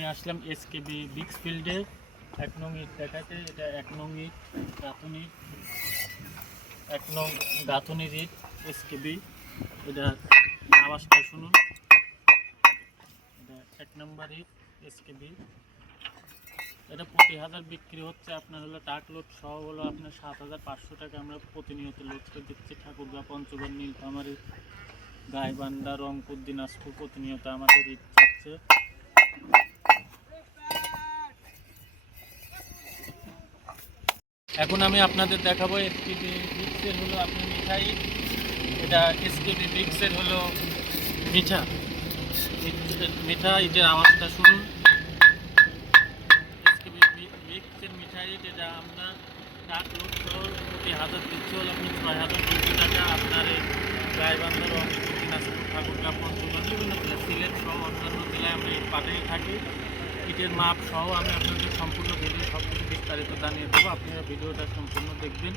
নিয়ে আসলাম এসকেবি বিক্স ফিল্ডে 1 নং ইট দেখাতে। এটা 1 নং ইট গাঁথুনি, 1 নং গাঁথুনির ইট এসকেবি। এটা আওয়াজটা শুনুন। এটা 1 নম্বর ইট এসকেবি। এটা প্রতি হাজার বিক্রি হচ্ছে আপনার হলো টাক লোড সহ হলো আপনার 7,500 টাকা। আমরা প্রতিনিয়ত লোড করে দিচ্ছি ঠাকুরগাঁ, পঞ্চগড়, নীলফামারী, গাইবান্ধা, রংপুর, দিনাজপুর প্রতিনিয়ত আমাদের ইট যাচ্ছে। এখন আমি আপনাদের দেখাবো এসকেবি ব্রিক্সের হলো আপনার মিঠা ইট। এটা এসকেবি ব্রিক্সের হলো মিঠা মিঠা ইটের আওয়াজটা শুনুন। এসকেবি ব্রিক্সের মিঠা ইট, এটা আমরা টাক লোড সহ প্রতি হাজার দিচ্ছি হলো আপনি 6,200 টাকা। আপনার এই গাইবান্ধা, রংপুর, দিনাজপুর, ঠাকুরগাঁ, পঞ্চগড় বিভিন্ন জেলা, সিলেট সহ অন্যান্য জেলায় আমরা ইট পাঠাই থাকি। ইটের মাপ সহ আমি আপনাদের সম্পূর্ণ ভিডিও সব কিছু বিস্তারিত জানিয়ে দেবো। আপনারা ভিডিওটা সম্পূর্ণ দেখবেন।